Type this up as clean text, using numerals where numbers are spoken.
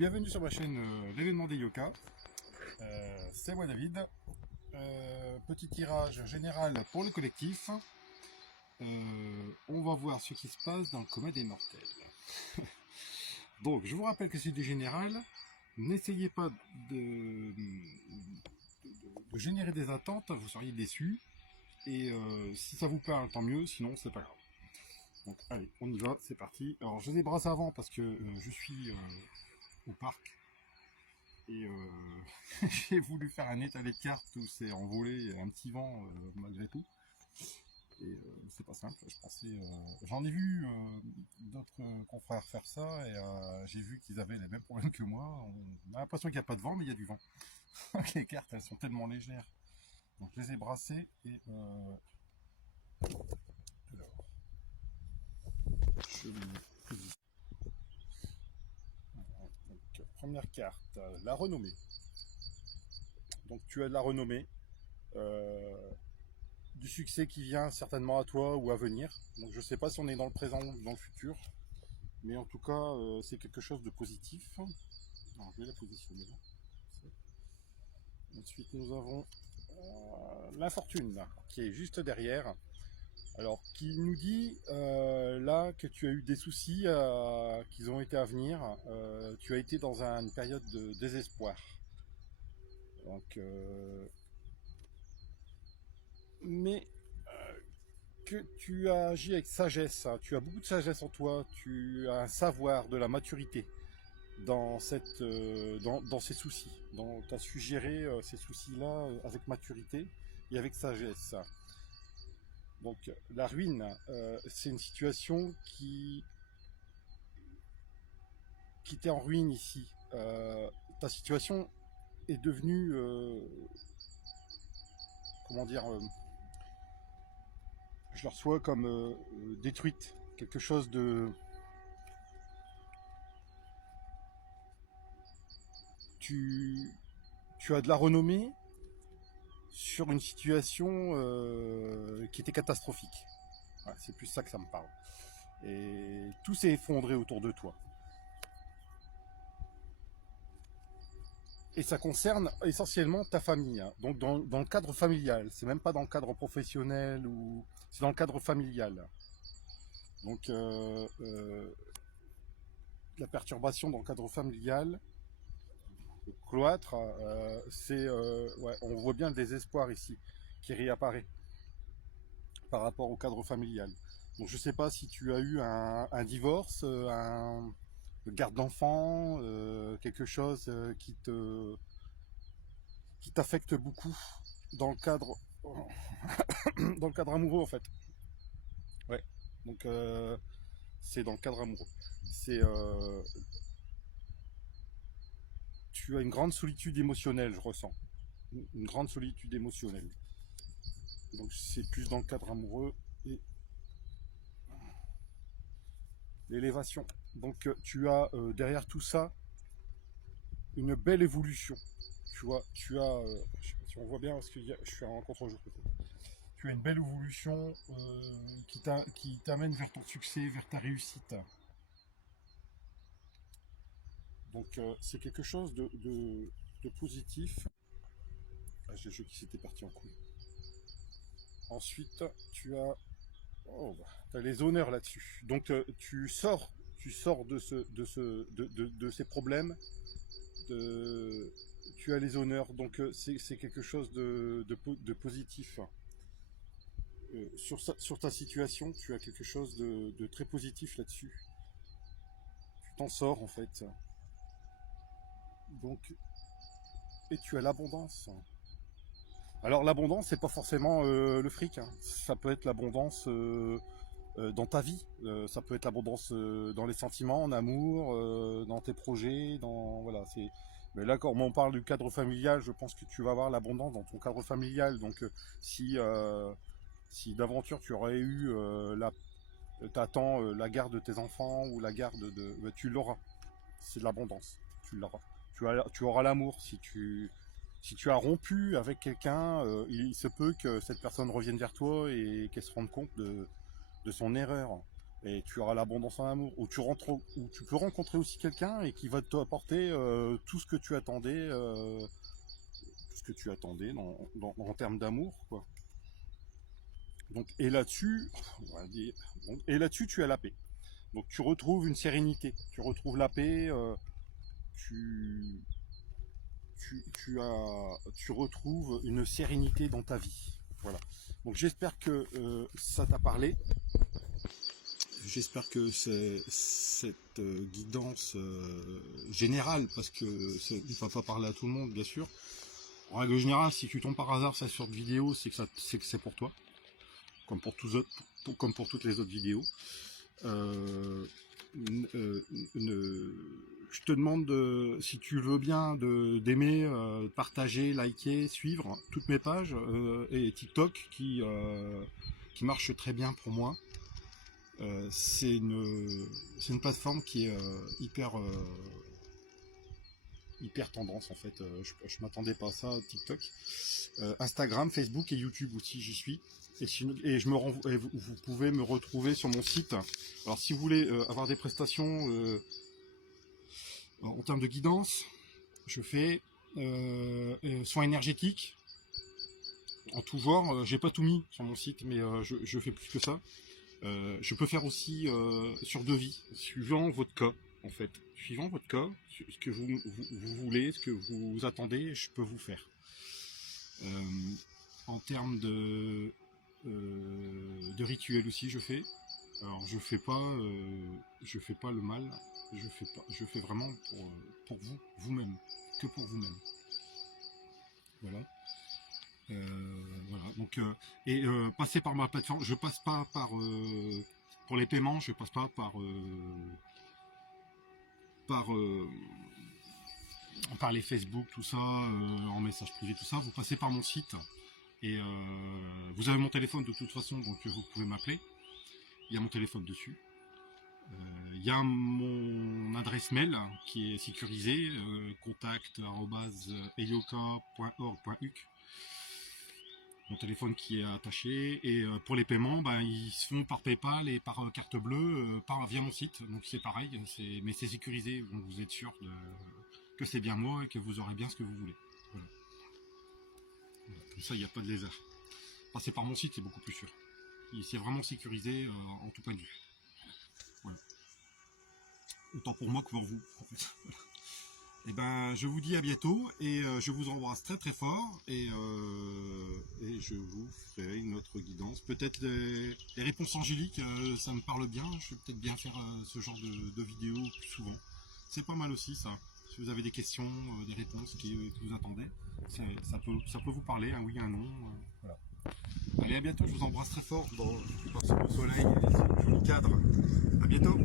bienvenue sur ma chaîne l'événement des yokas. C'est moi David. Petit tirage général pour le collectif. On va voir ce qui se passe dans le coma des mortels. Donc je vous rappelle que c'est du général. N'essayez pas de générer des attentes, vous seriez déçus. Et si ça vous parle, tant mieux, sinon c'est pas grave. Donc allez, on y va, c'est parti. Alors je débrasse avant parce que je suis au parc et j'ai voulu faire un étalé de cartes où c'est envolé un petit vent malgré tout, et c'est pas simple. Je pensais j'en ai vu d'autres confrères faire ça, et j'ai vu qu'ils avaient les mêmes problèmes que moi. On a l'impression qu'il n'y a pas de vent, mais il y a du vent. Les cartes, elles sont tellement légères, donc je les ai brassées. Et alors je vais donc, première carte, la renommée. Donc tu as de la renommée, du succès qui vient certainement à toi ou à venir. Donc je sais pas si on est dans le présent ou dans le futur, mais en tout cas c'est quelque chose de positif. Alors, je vais la positionner là. Ensuite nous avons l'infortune qui est juste derrière. Alors qui nous dit là que tu as eu des soucis qui ont été à venir. Tu as été dans une période de désespoir. Donc mais que tu as agi avec sagesse, hein. Tu as beaucoup de sagesse en toi, tu as un savoir, de la maturité dans ces soucis. Tu as su gérer ces soucis-là avec maturité et avec sagesse. Donc la ruine, c'est une situation qui t'est en ruine ici. Ta situation est devenue, comment dire, je le reçois comme détruite, quelque chose de... Tu as de la renommée sur une situation qui était catastrophique. Ouais, c'est plus ça que ça me parle. Et tout s'est effondré autour de toi. Et ça concerne essentiellement ta famille, hein. Donc dans le cadre familial, c'est même pas dans le cadre professionnel, ou c'est dans le cadre familial. Donc la perturbation dans le cadre familial, le cloître, c'est ouais, on voit bien le désespoir ici qui réapparaît par rapport au cadre familial. Donc je sais pas si tu as eu un divorce, un garde d'enfant, quelque chose qui t'affecte beaucoup dans le cadre dans le cadre amoureux en fait. Ouais. Donc c'est dans le cadre amoureux. C'est tu as une grande solitude émotionnelle, je ressens. Une grande solitude émotionnelle. Donc c'est plus dans le cadre amoureux. Et l'élévation. Donc tu as derrière tout ça une belle évolution. Tu vois, je sais pas si on voit bien parce que je suis en contre-jour peut-être. Tu as une belle évolution qui t'amène vers ton succès, vers ta réussite. Donc c'est quelque chose de positif. Ah, j'ai le jeu qui s'était parti en couille. Ensuite, tu as, oh, bah, t'as les honneurs là-dessus. Donc tu sors de ces problèmes. De, tu as les honneurs. Donc c'est quelque chose de positif. Sur ta situation, tu as quelque chose de très positif là-dessus. Tu t'en sors en fait. Donc, et tu as l'abondance. Alors l'abondance, c'est pas forcément le fric, hein. Ça peut être l'abondance dans ta vie. Ça peut être l'abondance dans les sentiments, en amour, dans tes projets, dans voilà. Mais là, quand on parle du cadre familial, je pense que tu vas avoir l'abondance dans ton cadre familial. Donc si d'aventure tu aurais eu t'attends la garde de tes enfants ou la garde bah, tu l'auras. C'est de l'abondance. Tu l'auras. Tu auras l'amour. Si tu as rompu avec quelqu'un, il se peut que cette personne revienne vers toi et qu'elle se rende compte de son erreur. et tu auras l'abondance en amour. Ou où tu peux rencontrer aussi quelqu'un et qui va t'apporter tout ce que tu attendais, en termes d'amour, quoi. Donc, et là-dessus, tu as la paix. Donc, tu retrouves une sérénité, tu retrouves la paix, tu, tu retrouves une sérénité dans ta vie. Voilà. Donc, j'espère que ça t'a parlé. J'espère que cette guidance générale, parce que ça ne va pas parler à tout le monde, bien sûr. En règle générale, si tu tombes par hasard sur cette vidéo, c'est que c'est pour toi, comme pour comme pour toutes les autres vidéos. Je te demande si tu veux bien d'aimer, partager, liker, suivre toutes mes pages et TikTok qui marche très bien pour moi. C'est une plateforme qui est hyper tendance en fait. Je m'attendais pas à ça, TikTok. Instagram, Facebook et YouTube aussi, j'y suis. Et vous pouvez me retrouver sur mon site. Alors si vous voulez avoir des prestations en termes de guidance, je fais soins énergétiques en tout genre. J'ai pas tout mis sur mon site, mais je fais plus que ça. Je peux faire aussi sur devis, suivant votre cas, en fait. Suivant votre cas, ce que vous voulez, ce que vous attendez, je peux vous faire. En termes de rituels aussi, je fais. Alors, je fais pas le mal. Je fais vraiment pour vous-même, que pour vous-même. Voilà. Voilà, donc passer par ma plateforme, je passe pas par pour les paiements, je passe pas par les Facebook, tout ça, en message privé, tout ça. Vous passez par mon site et vous avez mon téléphone de toute façon, donc vous pouvez m'appeler. Il y a mon téléphone dessus. Il y a mon adresse mail qui est sécurisée, contact@eyoka.org.uk. Mon téléphone qui est attaché, et pour les paiements, ils se font par PayPal et par carte bleue via mon site, donc c'est pareil, mais c'est sécurisé, donc vous êtes sûr que c'est bien moi et que vous aurez bien ce que vous voulez. Voilà. Comme ça, il n'y a pas de lézard. Passer par mon site, c'est beaucoup plus sûr. C'est vraiment sécurisé en tout point de vue. Voilà. Autant pour moi que pour vous, en fait. Et je vous dis à bientôt, et je vous embrasse très très fort, et je vous ferai une autre guidance. Peut-être les réponses angéliques, ça me parle bien. Je vais peut-être bien faire ce genre de vidéos plus souvent. C'est pas mal aussi ça. Si vous avez des questions, des réponses que vous attendez, ça peut vous parler, un oui, un non. Voilà. Allez, à bientôt, je vous embrasse très fort dans le soleil et le cadre. À bientôt.